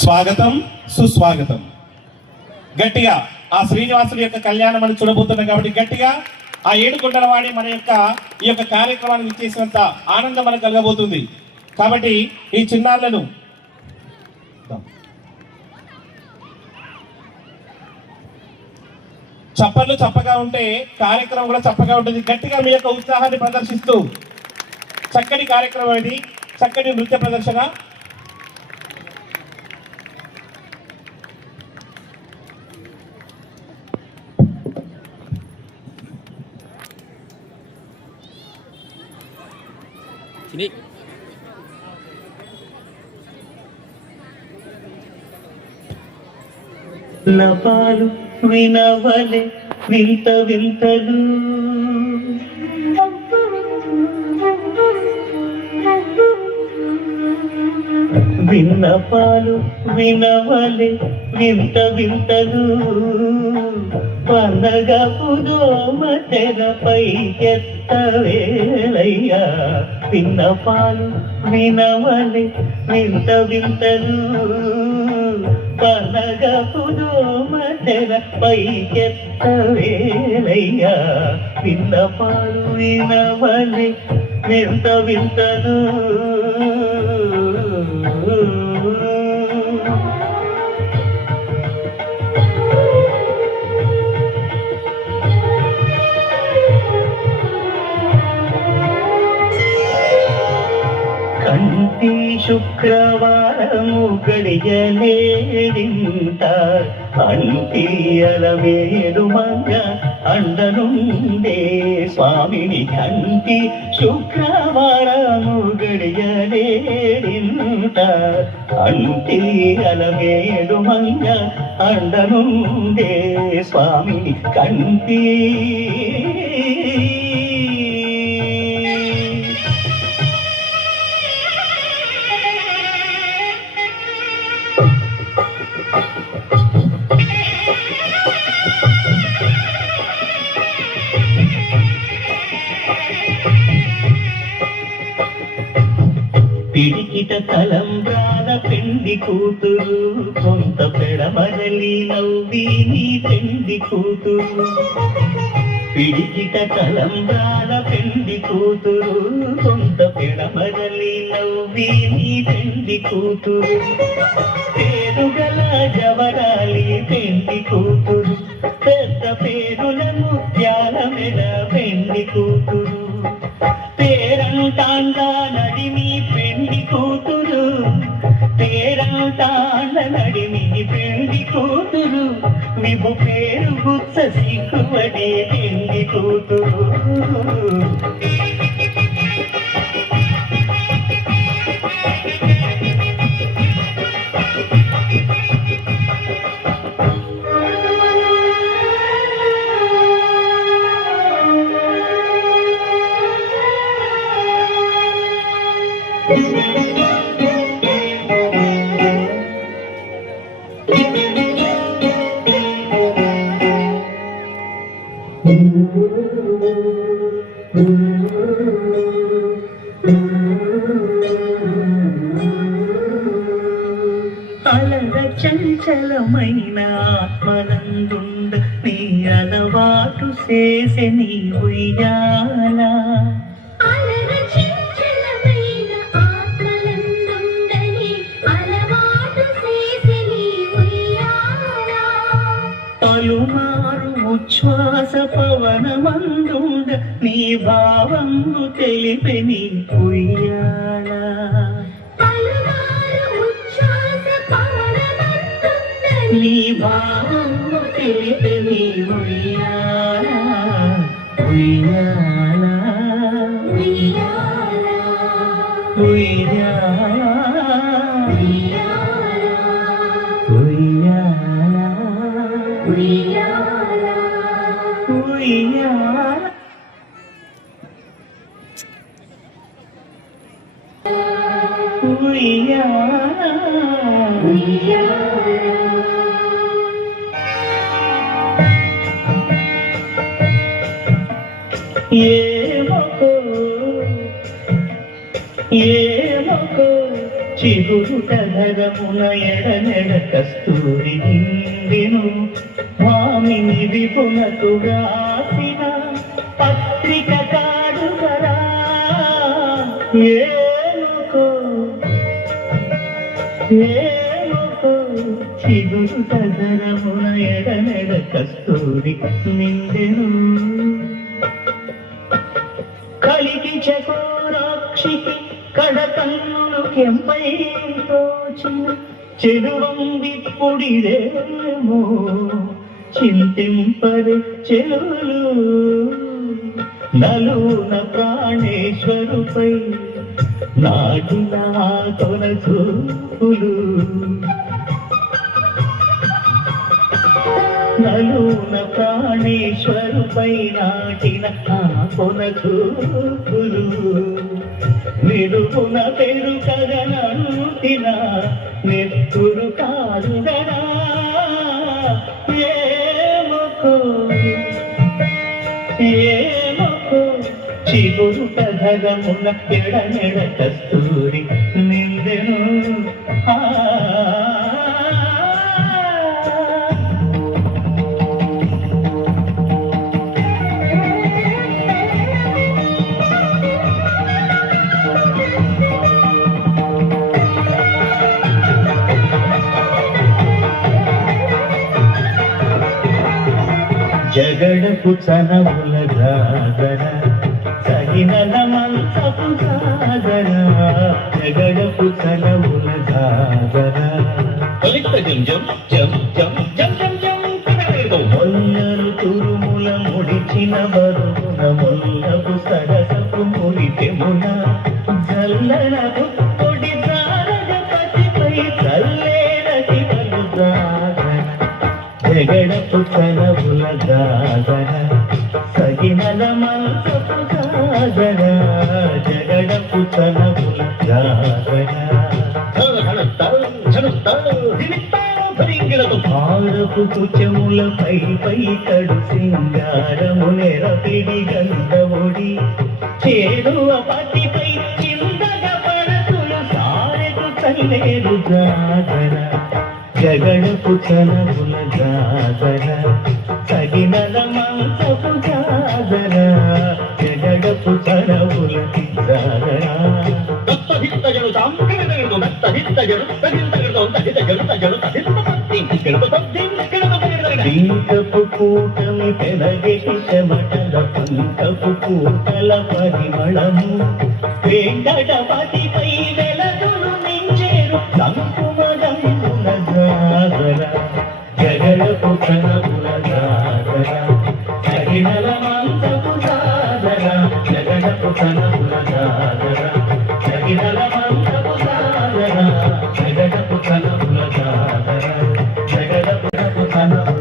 స్వాగతం సుస్వాగతం. గట్టిగా ఆ శ్రీనివాసుడి యొక్క కళ్యాణం మనం చూడబోతున్నాం కాబట్టి గట్టిగా ఆ ఏడుకొండలవాడి మన యొక్క ఈ యొక్క కార్యక్రమాన్ని ఇచ్చేసినంత ఆనందం మనకు కలగబోతుంది. కాబట్టి ఈ చిన్నారులను చప్పట్లు చప్పగా ఉంటే కార్యక్రమం కూడా చప్పగా ఉంటుంది. గట్టిగా మీ యొక్క ఉత్సాహాన్ని ప్రదర్శిస్తూ చక్కటి కార్యక్రమం ఇది, చక్కటి నృత్య ప్రదర్శన. లపాలు వినవలే వింత వింతలు, విన్నపాలు వినవలే వింత వింతలు, పండగపు దోమ తెరపై ఎత్తవేలయ్యా. విన్నపాలు వినవలే వింత వింతలు, పండగపు దోమ తెరపై ఎత్తవేలయ్యా. విన్నపాలు వినవలే వింత వింతలు. కంటి శుక్రవారము గడియలేడింత, అంటియల వేడు మంగ అండనుండే స్వామిని. కంటి శుక్రవారము గడియలేడింత, అంటియల వేడు మంగ అండనుండే స్వామిని. కంటి పిడికిట తలంబ్రాల పెండి కూతురు, కొంత పెడమరలి నవ్వి నీ పెండి కూతురు. పిడికిట తలంబ్రాల పెండి కూతురు, కొంత పెడమరలి నవ్వి నీ పెండి కూతురు. పేరుగల జవరాలి పెండి కూతురు, పెద్ద పేరుల ముత్యాల మెడ పెండి కూతురు. పేరంటాండ నడిమి పెండి కూతురు, పేరంటాండ నడిమి పెండి కూతురు. విభు పేరు గుత్స సిక్కువడే పెండి కూతురు. అలర చంచలమైన ఆత్మనందుండ నీ అలవాటు చేసే నీ ఉయ్యాల. పలుమారు ఉచ్ఛ్వాస పవనమందుండ నీ భావము తెలిపే నీ ఉయ్యాల. నీ భావము తెలిపే నీ ఉయ్యాల. ఉయ్యాల ఉయ్యాల ఉయ్యాల ఉయ్యాల ఉయ్యాల ఉయ్యాల. ఏమకో చిగురుట ధరమున ఎడనెడ కస్తూరి నిండెను మామిని విపునకు రాసిన పత్రిక కాడుకరా ఏనుకో చిగురుట ధరమున ఎడనెడ కస్తూరి నిండెను కలికి చకోరాక్షికి కడకన్నులు కెంపై తోచిన చెరువం విప్పుడిదేమో చింతింపరు చెలువలు నలున ప్రాణేశ్వరుపై నాటిన కొన చూపులు నలున ప్రాణేశ్వరుపై నాటిన కొన చూపులు నిరుపున పెరుకగనంటిన నెత్తురు కాదుగరా ఏమొకో చిగురుట ధరమున ఎడనెడ కస్తూరి నిందెను జగడపు చనముల గాగర సగినల మంచపు గాగర జగడపు చనముల గాగర మొల్లలు తురుముల ముడిచిన బరువున మొల్లపు సరసపు ముడితెమున జల్లన పొడి జారగపతిపై చల్లేరటి బలు గాగర జగడపు చనముల గాగర సగినల మంచపు గాగర జగడపు చనముల గాగర భారపు కుచముల పై కడు సింగారము నెరపిడి గంధముడి చేరువ పతిపై చిందగ పడతులు సారెకు చల్లేరు గాగర జగడపు చనముల గాగర సగినల మంచపు గాగర జగడపు చనముల గాగర దీంకపు కూటమి పెరగెటి చెమటల పంకపు కూటల పరిమళము వెంకటపతిపై వెలదులు మించేరు దంకుమదంకుల గాగర జగడపు చనముల గాగర సగినల మంచపు గాగర జగడపు చనముల గాగర సగినల మంచపు గాగర జగడపు చనముల గాగర జగడపు చనముల